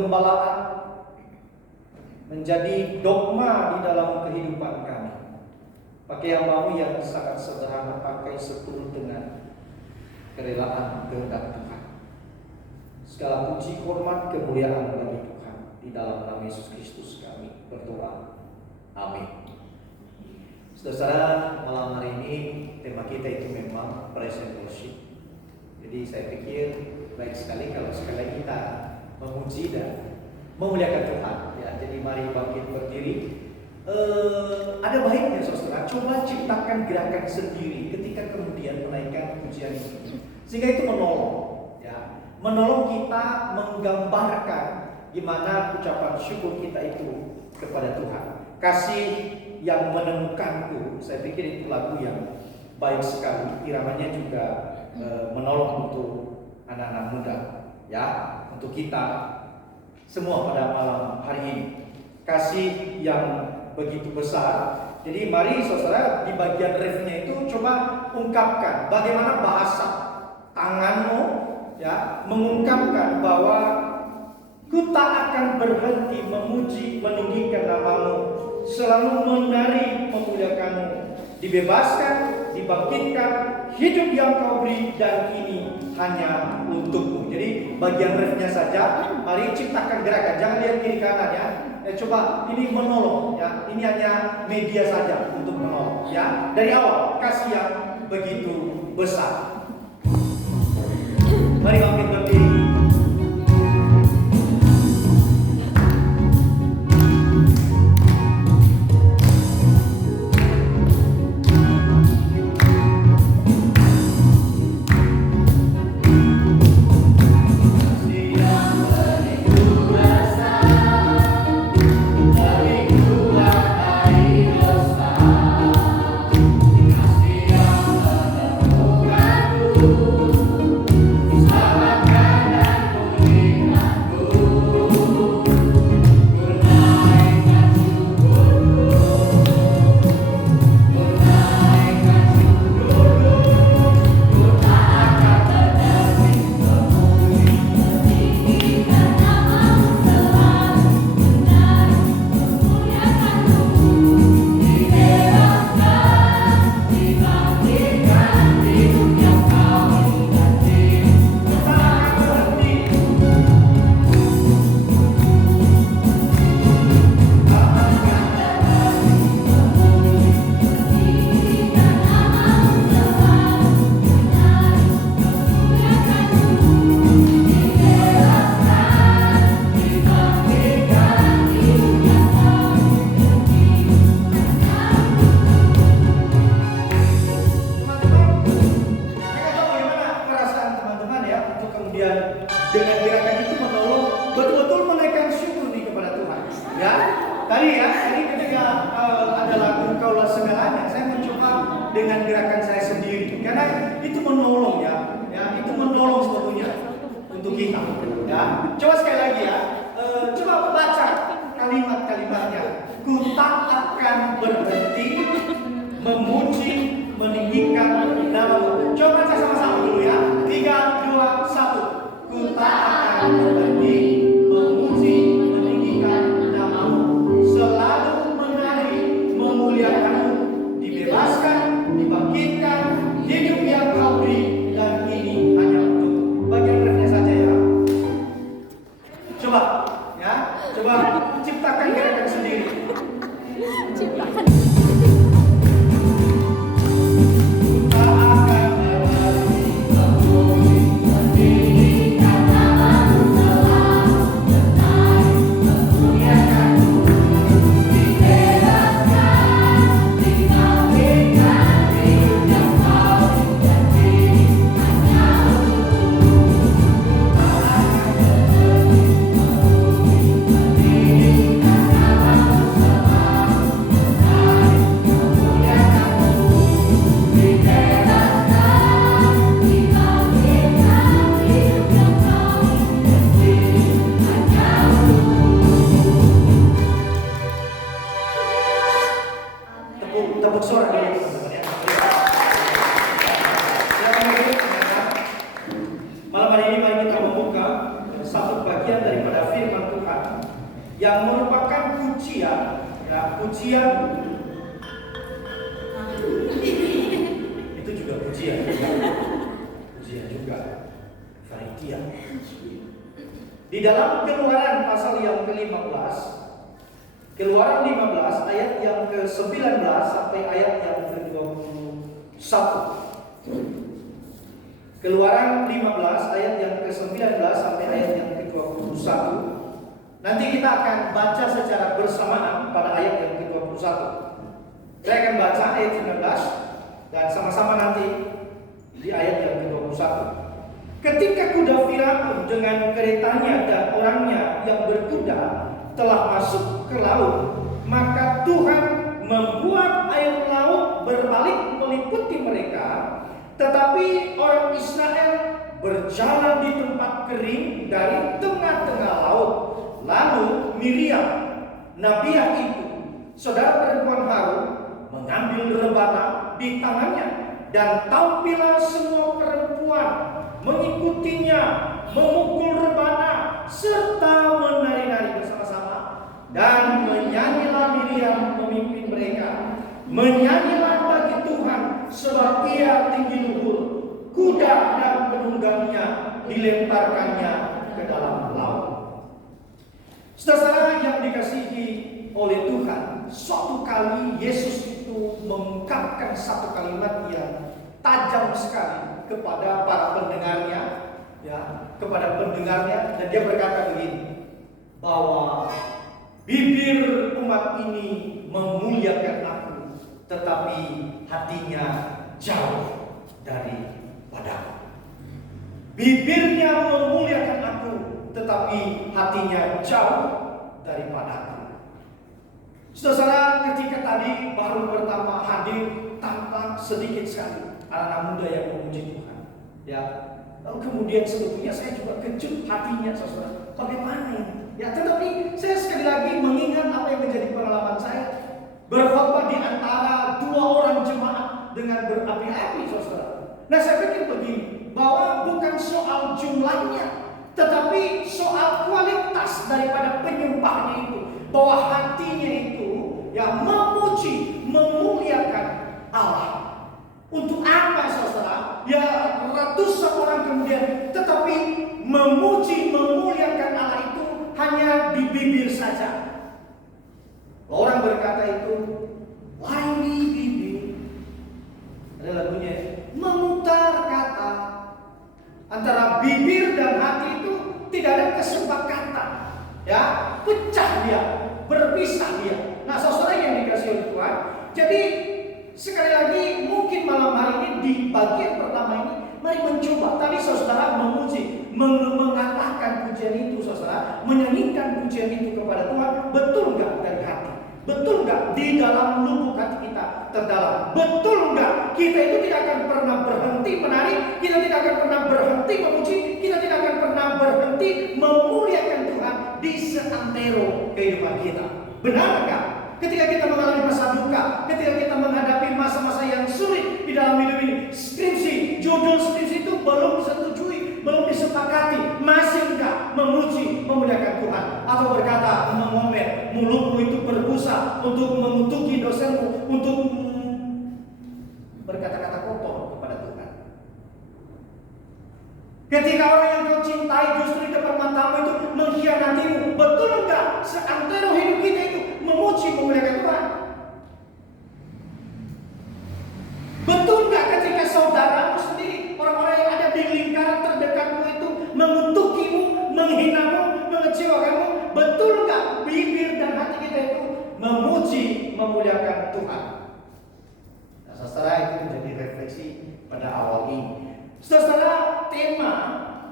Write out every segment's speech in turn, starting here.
penggembalaan menjadi dogma di dalam kehidupan kami. Pakai hambamu yang sangat sederhana, pakai seturut dengan kerelaan kehendak Tuhan. Segala puji, hormat, kemuliaan bagi Tuhan. Di dalam nama Yesus Kristus kami berdoa. Amin. Saudara, malam hari ini tema kita itu memang present worship. Jadi saya pikir baik sekali kalau sekali lagi kita memuji dan memuliakan Tuhan. Ya, jadi mari bangkit berdiri. Ada baiknya saudara, coba ciptakan gerakan sendiri ketika kemudian menaikkan pujian ini, sehingga itu menolong, ya, menolong kita menggambarkan gimana ucapan syukur kita itu kepada Tuhan. Kasih yang menemukanku, saya pikir itu lagu yang baik sekali. Iramanya juga menolong untuk anak-anak muda, ya, untuk kita semua pada malam hari ini. Kasih yang begitu besar. Jadi mari saudara di bagian refnya itu coba ungkapkan bagaimana bahasa tanganmu, ya, mengungkapkan bahwa ku tak akan berhenti memuji meninggikan namamu, selalu menari memuliakanmu, dibebaskan, dibangkitkan, hidup yang kau beri dan ini hanya untukmu. Jadi bagian refnya saja, mari ciptakan gerakan, jangan lihat kiri kanan ya. Coba ini menolong ya, ini hanya media saja untuk menolong ya. Dari awal kasih yang begitu besar. Mari bangkit berdiri. yang merupakan pujian, ya, pujian itu juga pujian juga panitia. Di dalam Keluaran pasal yang ke-15, Keluaran 15 ayat yang ke-19 sampai ayat yang ke-21. Keluaran 15 ayat yang ke-19 sampai ayat yang ke-21. Nanti kita akan baca secara bersamaan pada ayat yang ke-21. Saya akan baca ayat 19 dan sama-sama nanti di ayat yang ke-21. Ketika kuda Firaun dengan keretanya dan orangnya yang berkuda telah masuk ke laut, maka Tuhan membuat air laut berbalik meliputi mereka. Tetapi orang Israel berjalan di tempat kering dari tengah-tengah laut. Lalu Miriam, nabiah itu, saudara perempuan Harun, mengambil rebana di tangannya, dan tampillah semua perempuan mengikutinya, memukul rebana serta menari-nari bersama-sama. Dan menyanyilah Miriam memimpin mereka. Menyanyilah bagi Tuhan, sebab Ia tinggi luhur. Kuda dan penunggangnya dilemparkannya ke dalam laut. Saudara yang dikasihi oleh Tuhan, suatu kali Yesus itu mengungkapkan satu kalimat yang tajam sekali kepada para pendengarnya, ya, kepada pendengarnya, dan dia berkata begini, bahwa bibir umat ini memuliakan aku, tetapi hatinya jauh daripadaku. Bibirnya memuliakan aku, tetapi hatinya jauh daripadaku. Saudara, ketika tadi baru pertama hadir, tampak sedikit sekali anak muda yang memuji Tuhan, ya. Lalu kemudian sebetulnya saya juga kejut hatinya, saudara. Bagaimana ini? Ya, tetapi saya sekali lagi mengingat apa yang menjadi pengalaman saya berkhotbah di antara dua orang jemaat dengan berapi-api, saudara. Nah, saya pikir begini, bahwa bukan soal jumlahnya, tetapi soal kualitas daripada penyembahnya itu, bahwa hatinya itu yang memuji, memuliakan Allah. Untuk apa, saudara? Ya, ratusan orang kemudian, tetapi memuji, memuliakan Allah itu hanya di bibir saja. Orang berkata itu laini bibir. Ada lagunya, memutar kata. Antara bibir dan hati itu tidak ada kesepakatan, ya, pecah dia, berpisah dia. Nah, saudara yang dikasih oleh Tuhan, jadi sekali lagi mungkin malam hari ini di bagian pertama ini, mari mencoba tadi saudara memuji, mengatakan pujian itu, saudara menyanyikan pujian itu kepada Tuhan, betul nggak dari hati? Betul nggak di dalam lubuk hati kita terdalam? Betul nggak kita itu tidak akan pernah berhenti menari, kita tidak akan pernah berhenti memuji, kita tidak akan pernah berhenti memuliakan Tuhan di seantero kehidupan kita? Benar nggak? Ketika kita mengalami masa duka, ketika kita menghadapi masa-masa yang sulit di dalam hidup ini, skripsi, judul skripsi itu belum disetujui, belum disepakati, masih enggak memuji, memuliakan Tuhan, atau berkata, mengomel, mulutmu itu berbusa untuk mengutuki dosenmu, untuk berkata-kata kotor kepada Tuhan. Ketika orang yang kau cintai justru di depan matamu itu mengkhianatimu, betul enggak seantero hidup kita itu memuji, memuliakan Tuhan? Betul enggak ketika saudaramu sendiri, orang-orang yang ada di lingkaran terdekatmu itu mengutukimu, menghinamu, mengecewakanmu, betul enggak bibir dan hati kita itu memuji, memuliakan Tuhan? Nah, saudara, itu menjadi refleksi pada awal ini. Saudara, tema,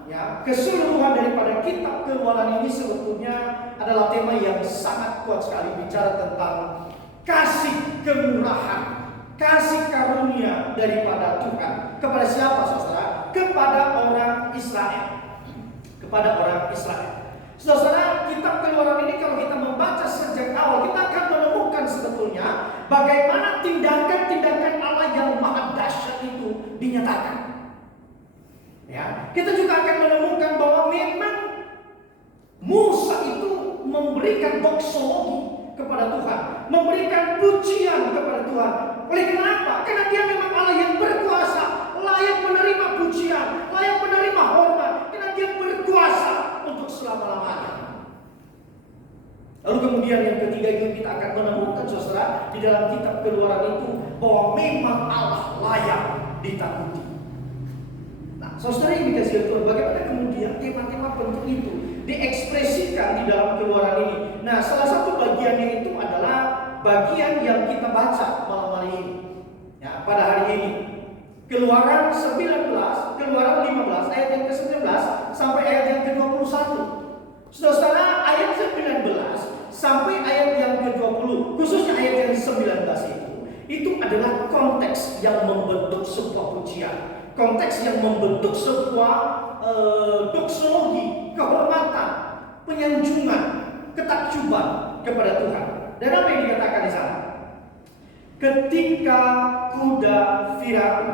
ya, keseluruhan daripada kitab Keluaran ini sebetulnya adalah tema yang sangat kuat sekali, bicara tentang kasih kemurahan, kasih karunia daripada Tuhan. Kepada siapa, saudara? Kepada orang Israel. Kepada orang Israel. Saudara, kitab Keluaran ini kalau kita membaca sejak awal, kita akan menemukan sebetulnya bagaimana tindakan-tindakan Allah yang maha dahsyat itu dinyatakan. Ya, kita juga akan menemukan bahwa memang Musa itu memberikan doksologi kepada Tuhan, memberikan pujian kepada Tuhan. Oleh kenapa? Karena Dia memang Allah yang berkuasa, layak menerima pujian, layak menerima hormat, karena Dia berkuasa untuk selama-lamanya. Lalu kemudian yang ketiga itu kita akan menemukan, saudara, di dalam kitab Keluaran itu bahwa memang Allah layak ditakuti. Nah, saudara yang dikasihi Tuhan, bagaimana kemudian tema-tema penting itu diekspresikan di dalam Keluaran ini? Nah, salah satu bagiannya itu adalah bagian yang kita baca malam hari ini. Ya, pada hari ini. Keluaran 19, Keluaran 15 ayat yang ke-19 sampai ayat yang ke-21. Saudara, ayat 19 sampai ayat yang ke-20, khususnya ayat yang 19 itu adalah konteks yang membentuk sebuah pujian, konteks yang membentuk sebuah doksologi, kehormatan, penyanjungan, ketakjuban kepada Tuhan. Dan apa yang dikatakan di sana? Ketika kuda Firaun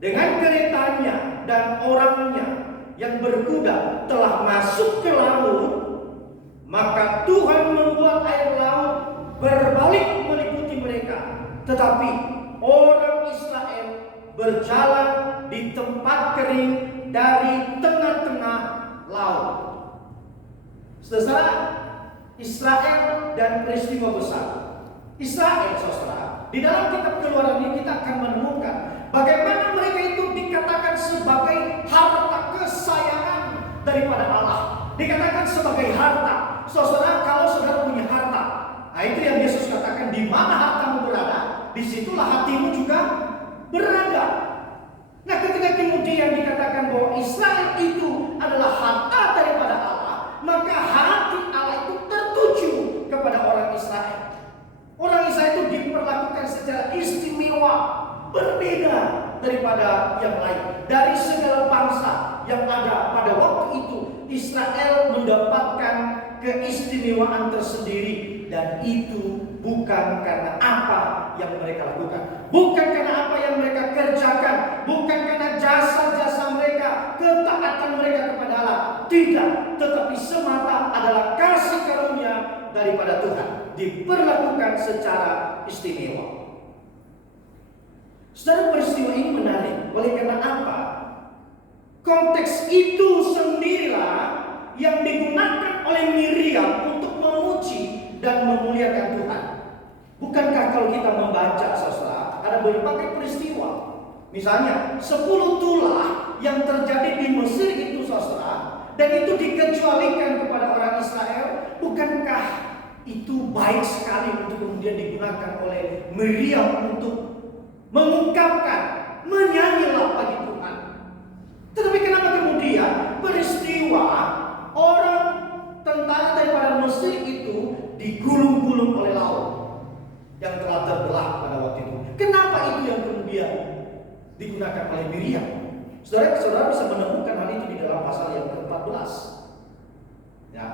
dengan keretanya dan orangnya yang berkuda telah masuk ke laut, maka Tuhan membuat air laut berbalik meliputi mereka. Tetapi orang Israel berjalan di tempat kering dari tengah-tengah laut. Saudara, Israel dan peristiwa besar. Israel, saudara, di dalam kitab Keluaran ini kita akan menemukan bagaimana mereka itu dikatakan sebagai harta kesayangan daripada Allah. Dikatakan sebagai harta. Saudara, kalau saudara punya harta, nah itu yang Yesus katakan, di mana hartamu berada, disitulah hatimu juga berada. Nah, ketika kemudian dikatakan bahwa Israel itu adalah harta daripada Allah, maka hati Allah itu tertuju kepada orang Israel. Orang Israel itu diperlakukan secara istimewa, berbeda daripada yang lain. Dari segala bangsa yang ada pada waktu itu, Israel mendapatkan keistimewaan tersendiri. Dan itu bukan karena apa yang mereka lakukan, bukan karena apa yang mereka kerjakan, bukan karena jasa-jasa mereka, ketaatan mereka kepada Allah. Tidak, tetapi semata adalah kasih karunia daripada Tuhan, diperlakukan secara istimewa. Saudara, peristiwa ini menarik. Oleh karena apa? Konteks itu sendirilah yang digunakan oleh Miriam untuk memuji dan memuliakan Tuhan. Bukankah kalau kita membaca, saudara, ada berbagai peristiwa. Misalnya 10 tulah yang terjadi di Mesir itu, saudara, dan itu dikecualikan kepada orang Israel. Bukankah itu baik sekali untuk kemudian digunakan oleh Miriam untuk mengungkapkan, menyanyilah bagi Tuhan. Tetapi kenapa kemudian peristiwa orang tentara daripada Mesir itu digulung-gulung oleh laut yang telah terbelah pada waktu itu? Kenapa itu yang kemudian digunakan oleh Miriam? Saudara bisa menemukan hal itu di dalam pasal yang ke-14. Ya,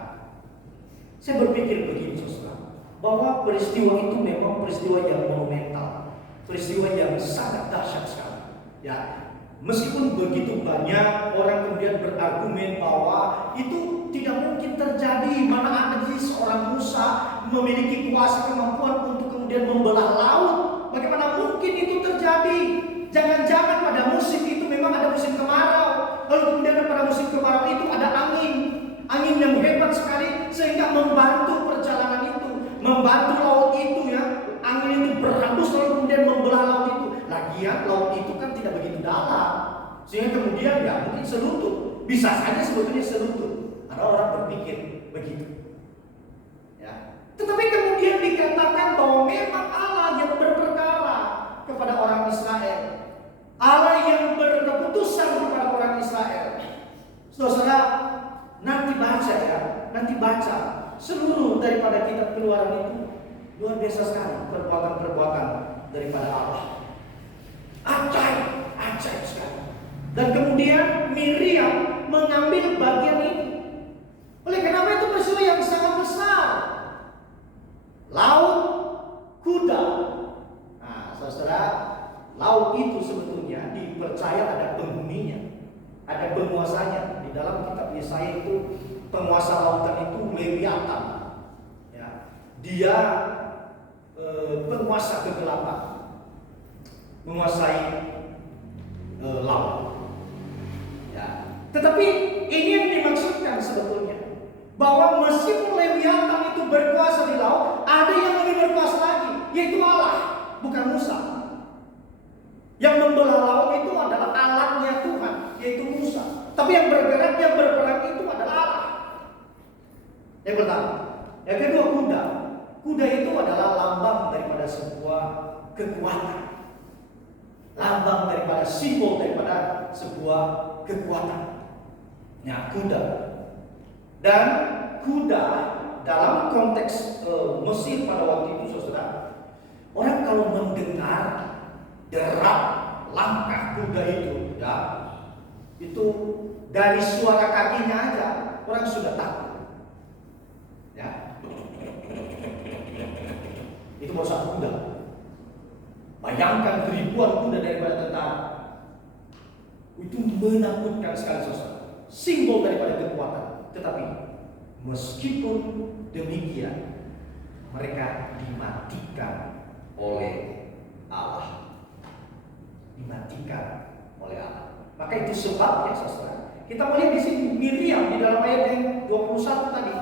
saya berpikir begini, saudara, bahwa peristiwa itu memang peristiwa yang monumental, peristiwa yang sangat dahsyat sekali. Ya, meskipun begitu banyak orang kemudian berargumen bahwa itu tidak mungkin terjadi, mana ada seorang Musa memiliki kuasa kemampuan untuk kemudian membelah laut. Bagaimana mungkin itu terjadi? Jangan-jangan pada musim itu memang ada musim kemarau, lalu kemudian pada musim kemarau itu ada angin yang hebat sekali sehingga membantu perjalanan itu, membantu laut itu, ya. Angin itu berhembus lalu kemudian membelah laut itu. Lagian laut itu kan tidak begitu dalam, sehingga kemudian ya mungkin selutut. Bisa saja sebetulnya selutut. Ada orang berpikir begitu. Ya. Tetapi kemudian dikatakan bahwa memang Allah yang berperkara kepada orang Israel, Allah yang berkeputusan kepada orang Israel. Saudara, nanti baca seluruh daripada kitab Keluaran itu. Luar biasa sekali perbuatan-perbuatan daripada Allah. Ajaib sekali. Dan kemudian Miriam mengambil bagian ini. Oleh kenapa itu peristiwa yang sangat besar. Laut, kuda. Nah, saudara, laut itu sebetulnya dipercaya ada penghuninya, ada penguasanya. Di dalam kitab Yesaya itu penguasa lautan itu Lewiatan. Leviathan. Ya. Dia penguasa kegelapan, menguasai laut. Ya. Tetapi ini yang dimaksudkan sebetulnya, bahwa meskipun Leviathan itu berkuasa di laut, ada yang lebih berkuasa lagi, yaitu Allah, bukan Musa. Yang membelah laut itu adalah alatnya Tuhan, yaitu Musa. Tapi yang bergerak, yang berperang itu adalah Allah. Yang pertama. Yang kedua, kuda. Kuda itu adalah lambang daripada sebuah kekuatan. Lambang daripada simbol daripada sebuah kekuatan. Nah, kuda. Dan kuda dalam konteks Mesir pada waktu itu, saudara, orang kalau mendengar derap langkah kuda itu, ya, itu dari suara kakinya aja orang sudah takut. Ya, itu baru satu kuda. Bayangkan ribuan kuda daripada tentara. Itu menakutkan sekali, saudara. Simbol daripada kekuatan. Tetapi meskipun demikian, mereka dimatikan oleh Allah. Dimatikan oleh Allah. Maka itu sebabnya, saudara, kita melihat di sini Miriam di dalam ayat yang 21 tadi.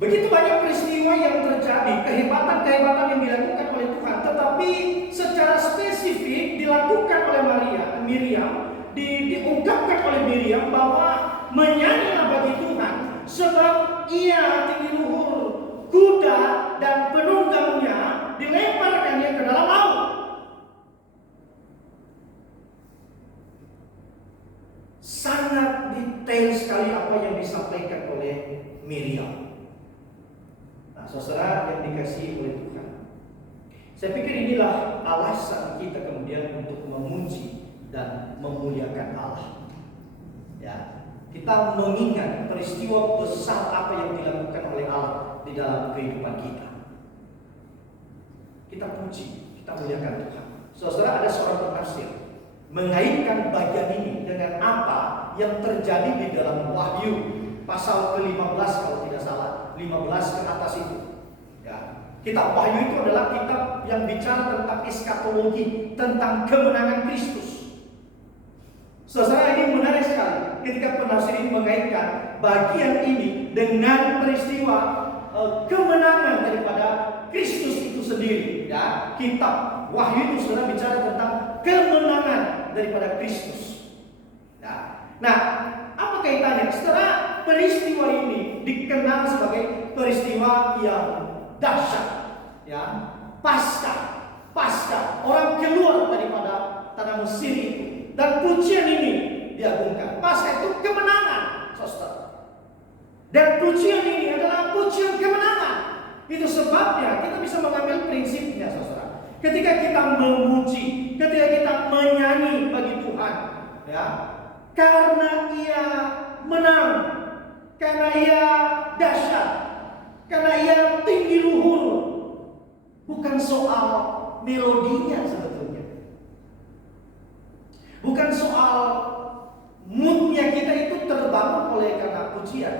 Begitu banyak peristiwa yang terjadi, kehebatan-kehebatan yang dilakukan oleh Tuhan, tetapi secara spesifik dilakukan oleh Miriam, diungkapkan oleh Miriam bahwa menyanyilah bagi Tuhan, sebab ia tinggi luhur, kuda dan penunggangnya dilemparkannya ke dalam laut. Sangat detail sekali apa yang disampaikan oleh Miriam. Nah, saudara yang dikasihi oleh Tuhan, saya pikir inilah alasan kita kemudian untuk memuji dan memuliakan Allah. Ya, kita mengingat peristiwa besar apa yang dilakukan oleh Allah di dalam kehidupan kita. Kita puji, kita muliakan Tuhan. Saudara, ada seorang penafsir mengaitkan bagian ini dengan apa yang terjadi di dalam Wahyu pasal ke-15 kalau tidak salah, 15 ke atas itu. Ya. Kitab Wahyu itu adalah kitab yang bicara tentang eskatologi, tentang kemenangan Kristus. Saudara, ini menarik sekali ketika penafsir ini mengaitkan bagian ini dengan peristiwa kemenangan daripada Kristus itu sendiri. Ya, kitab Wahyu itu sudah bicara tentang kemenangan daripada Kristus. Nah, apa kaitannya? Setelah peristiwa ini dikenal sebagai peristiwa yang dahsyat, ya, pasca orang keluar daripada tanah Mesir itu, dan pujian ini diagungkan. Pasca itu kemenangan, saudara. Dan pujian ini adalah pujian kemenangan. Itu sebabnya kita bisa mengambil prinsipnya, saudara. Ketika kita memuji, ketika kita menyanyi bagi Tuhan, ya, karena Ia menang, karena Ia dahsyat, karena Ia tinggi luhur, bukan soal melodinya sebetulnya, bukan soal moodnya kita itu terbangun oleh karena pujian.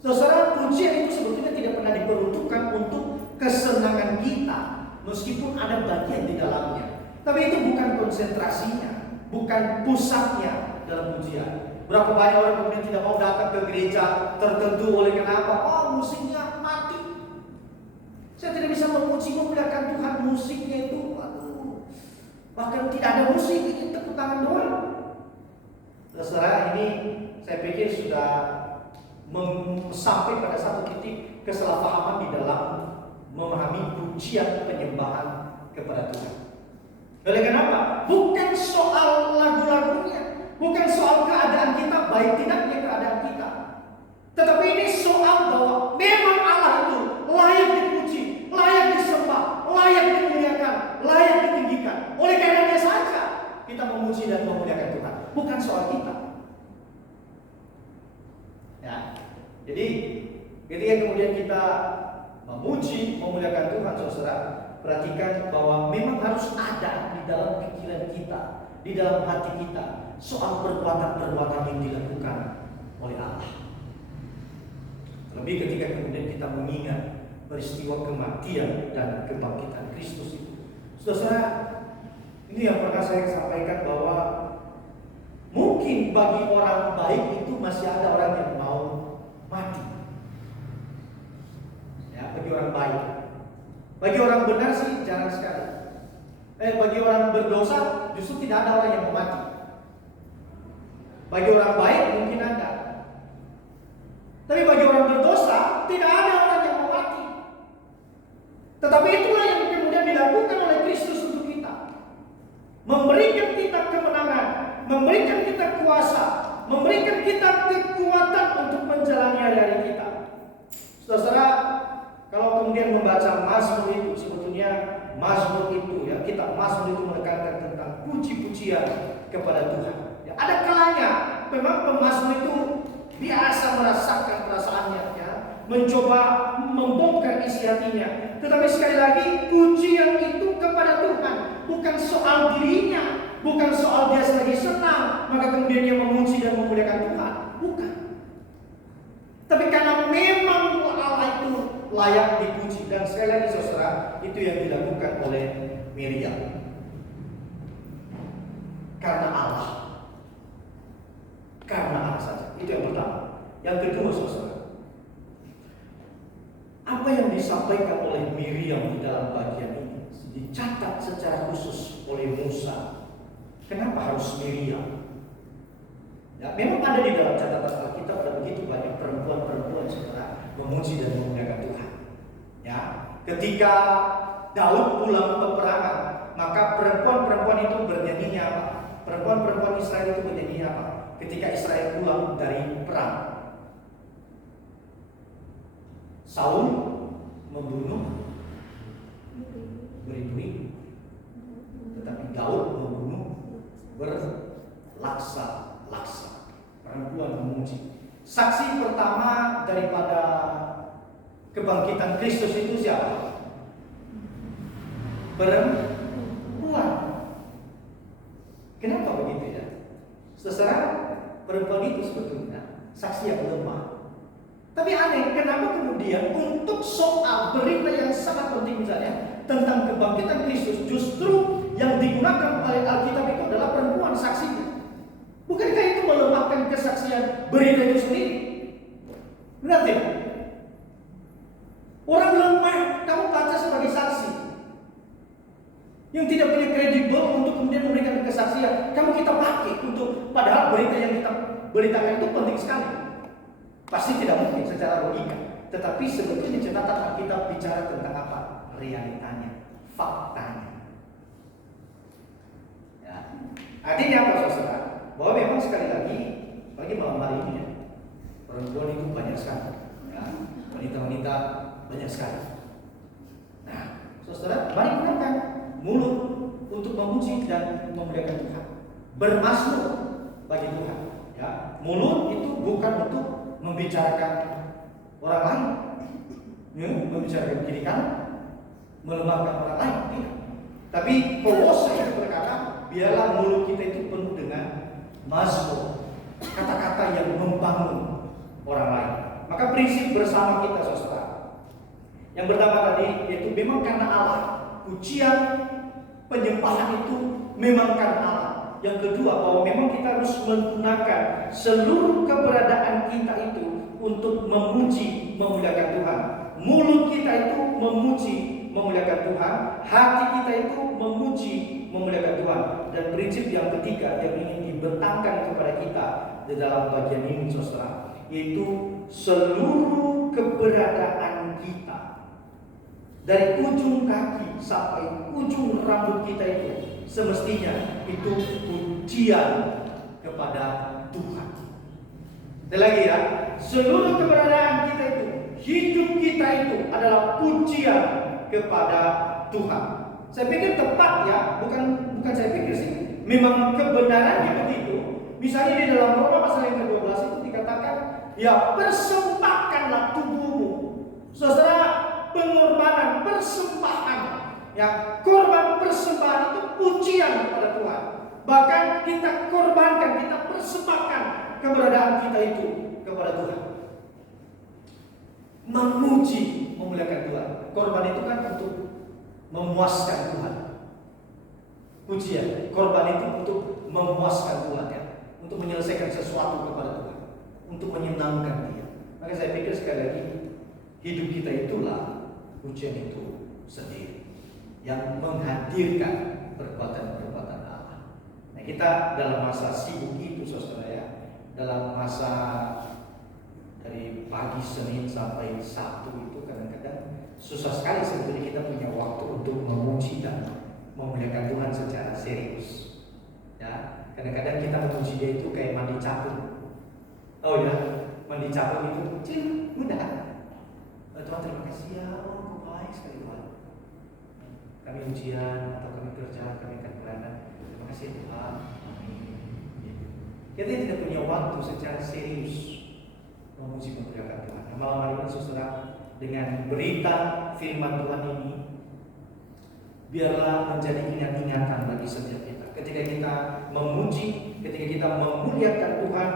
Saudara, pujian itu sebetulnya tidak pernah diperuntukkan untuk kesenangan kita, meskipun ada bagian di dalamnya. Tapi itu bukan konsentrasinya, bukan pusatnya dalam pujian. Berapa banyak orang kemudian tidak mau datang ke gereja tertentu oleh kenapa? Oh, musiknya mati. Saya tidak bisa memuji, memuliakan Tuhan, musiknya itu, aduh, bahkan tidak ada musik, ini tepuk tangan doang. Saudara, ini saya pikir sudah sampai pada satu titik kesalahpahaman di dalam memahami pujian penyembahan kepada Tuhan. Oleh kenapa? Bukan soal lagu-lagunya, bukan soal keadaan kita, baik tidaknya keadaan kita, tetapi ini soal bahwa memang Allah itu layak dipuji, layak disembah, layak dimuliakan, layak ditinggikan. Oleh karenanya saja kita memuji dan memuliakan Tuhan, bukan soal kita. Ya, jadi ketika kemudian kita memuji, memuliakan Tuhan, saudara, perhatikan bahwa memang harus ada di dalam pikiran kita, di dalam hati kita, soal perbuatan-perbuatan yang dilakukan oleh Allah. Lebih ketika kemudian kita mengingat peristiwa kematian dan kebangkitan Kristus itu. Saudara, ini yang pernah saya sampaikan bahwa mungkin bagi orang baik itu masih ada orang yang mau mati. Ya, bagi orang baik. Bagi orang benar sih jarang sekali. Bagi orang berdosa justru tidak ada orang yang mau mati. Bagi orang baik mungkin ada. Tapi bagi orang berdosa tidak ada orang yang mau mati. Tetapi itulah yang kemudian dilakukan oleh Kristus untuk kita. Memberikan kita kemenangan, memberikan kita kuasa, memberikan kita kekuatan untuk menjalani hari-hari kita. Saudara, kalau kemudian membaca Mazmur itu, sebetulnya Mazmur itu ya, Mazmur itu menekankan tentang puji-pujian kepada Tuhan. Ya, ada kalanya memang pemazmur itu biasa merasakan perasaannya, ya, mencoba membongkar isi hatinya. Tetapi sekali lagi pujian itu kepada Tuhan, bukan soal dirinya, bukan soal dia lagi senang maka kemudian dia memuji dan memuliakan Tuhan, bukan. Tapi karena memang Allah itu layak dipuji, dan sekali lagi saudara, itu yang dilakukan oleh Miriam. Karena Allah saja, itu yang pertama. Yang kedua saudara, apa yang disampaikan oleh Miriam di dalam bagian ini dicatat secara khusus oleh Musa. Kenapa harus Miriam? Ya, memang ada di dalam catatan Alkitab ada begitu banyak perempuan-perempuan saudara memuji dan memuliakan Tuhan. Ya, ketika Daud pulang peperangan, maka perempuan-perempuan itu bernyanyi apa? Perempuan-perempuan Israel itu bernyanyi apa? Ketika Israel pulang dari perang, Saul membunuh beribu-ribu, tetapi Daud membunuh berlaksa-laksa. Perempuan memuji. Saksi pertama daripada kebangkitan Kristus itu siapa? Perempuan. Kenapa begitu ya? Saudara, perempuan itu sebetulnya saksi yang lemah. Tapi aneh, kenapa kemudian untuk soal berita yang sangat penting misalnya tentang kebangkitan Kristus, justru yang digunakan oleh Alkitab itu adalah perempuan saksinya? Bukankah itu melemahkan kesaksian berita itu sendiri? Benar tidak? Orang lemah kamu baca sebagai saksi yang tidak punya kredibel untuk kemudian memberikan kesaksian, kamu kita pakai untuk, padahal berita yang kita beritakan itu penting sekali. Pasti tidak mungkin secara logika, tetapi sebetulnya catatan Alkitab bicara tentang apa? Realitanya, faktanya. Ya. Artinya apa saudara? Bahwa memang sekali lagi, bagi malam hari ini ya, perempuan itu banyak sekali, ya, wanita-wanita banyak sekali. Nah, saudara, mari gunakan mulut untuk memuji dan memuliakan Tuhan, bermazmur bagi Tuhan. Ya, mulut itu bukan untuk membicarakan orang lain, ya, membicarakan diri kamu, melemahkan orang lain, tidak. Tapi Kolose berkata, biarlah mulut kita itu penuh dengan mazmur, kata-kata yang membangun orang lain. Maka prinsip bersama kita saudara, yang pertama tadi yaitu memang karena Allah, pujian, penyembahan itu memang karena Allah. Yang kedua, bahwa memang kita harus menggunakan seluruh keberadaan kita itu untuk memuji, memuliakan Tuhan. Mulut kita itu memuji, memuliakan Tuhan. Hati kita itu memuji, memuliakan Tuhan. Dan prinsip yang ketiga yang ingin dibentangkan kepada kita di dalam bagian ini saudara, yaitu seluruh keberadaan kita, dari ujung kaki sampai ujung rambut kita itu semestinya itu pujian kepada Tuhan. Sekali lagi ya, seluruh keberadaan kita itu, hidup kita itu adalah pujian kepada Tuhan. Saya pikir tepat ya, bukan saya pikir sih, memang kebenarannya begitu. Misalnya di dalam Roma pasal yang ke-12 itu dikatakan, ya persembahkanlah tubuhmu. Saudara, pengorbanan, persembahan, ya, korban persembahan itu pujian kepada Tuhan. Bahkan kita korbankan, kita persembahkan keberadaan kita itu kepada Tuhan. memuji, memuliakan Tuhan. Korban itu kan untuk memuaskan Tuhan. Pujian, korban itu untuk memuaskan Tuhan, ya, untuk menyelesaikan sesuatu kepada Tuhan, untuk menyenangkan Dia. Maka saya pikir sekali lagi, hidup kita itulah pujian itu sendiri yang menghadirkan perbuatan-perbuatan Allah. Nah, kita dalam masa sibuk itu, saudara, ya, dalam masa dari pagi Senin sampai Sabtu itu kadang-kadang susah sekali sebetulnya kita punya waktu untuk memuji dan memuliakan Tuhan secara serius. Ya, kadang-kadang kita memuji Dia itu kayak mandi capung. Oh ya, mandi capung itu kecil, mudah. Tuhan, terima kasih ya, oh baik sekali Tuhan. Kami ujian atau kami kerja, kami akan beranak. Terima kasih Tuhan. Amin. Kita tidak punya waktu secara serius memuji memuliakan Tuhan. Nah, malam hari ini, saudara, dengan berita firman Tuhan ini, biarlah menjadi ingat-ingatan bagi setiap kita. Ketika kita memuji, ketika kita memuliakan Tuhan,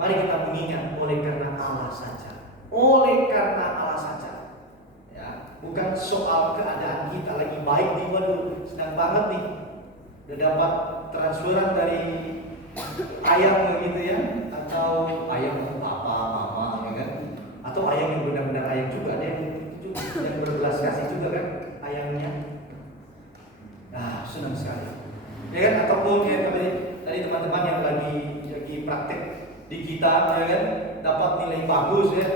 mari kita mengingat oleh karena Allah saja. Oleh karena Allah saja. Ya, bukan soal keadaan kita lagi baik nih, waduh, senang banget nih. Udah dapat transferan dari ayam begitu ya, atau ayam papa, mama, ya kan? Atau ayam yang benar-benar ayam juga, ada yang berbelas kasih juga kan ayamnya. Nah, senang sekali. Ya kan? Ataupun ya tadi teman-teman yang lagi praktek di kita, ya kan, dapat nilai bagus ya.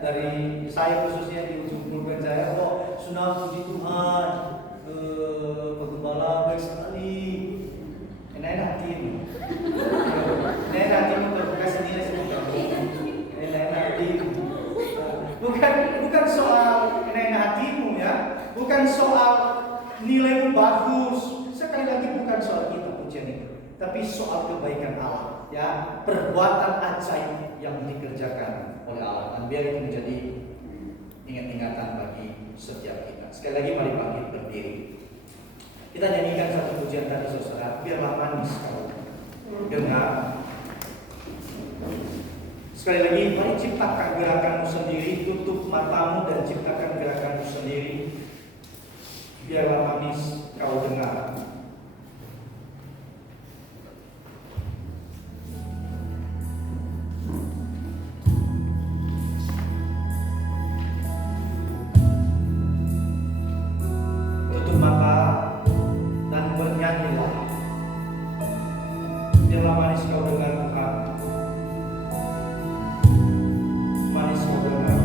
Dari saya khususnya di ujung pulpen saya, oh senang, puji Tuhan, pengembala baik sekali. Enak hati, enak hati kasih nilai semoga. Enak hati. Bukan soal enak hatimu ya, bukan soal nilaimu bagus. Sekali lagi bukan soal kita pujian itu, tapi soal kebaikan Allah, ya, perbuatan ajaib yang dikerjakan oleh Allah. Dan biar itu menjadi ingat-ingatan bagi setiap kita. Sekali lagi mari bangkit berdiri. Kita nyanyikan satu pujian tadi, saudara. Biarlah manis kau dengar. Sekali lagi, mari ciptakan gerakanmu sendiri, tutup matamu dan ciptakan gerakanmu sendiri. Biarlah manis kau dengar. Tutup mata dan bernyanyilah. Biarlah manis kau dengar Tuhan. Manis kau dengar.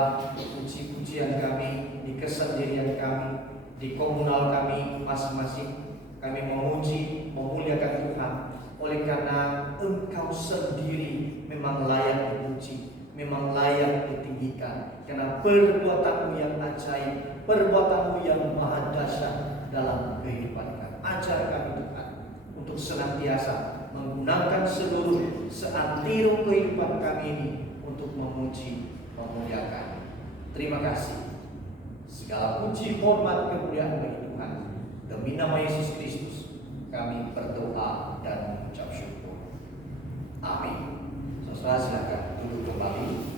dalam puji-pujian kami, di kesendirian kami, di komunal kami masing-masing, kami memuji, memuliakan Tuhan. Oleh karena Engkau sendiri memang layak dipuji, memang layak ditinggikan. Karena perbuatan-Mu yang ajaib, perbuatan-Mu yang maha dahsyat dalam kehidupan kami. Ajar kami Tuhan untuk senantiasa menggunakan seluruh seantero kehidupan kami ini untuk memuji, memuliakan. Terima kasih. Segala puji, hormat, kemuliaan bagi Tuhan. Demi nama Yesus Kristus kami berdoa dan mengucap syukur. Amin. Saudara silakan duduk kembali.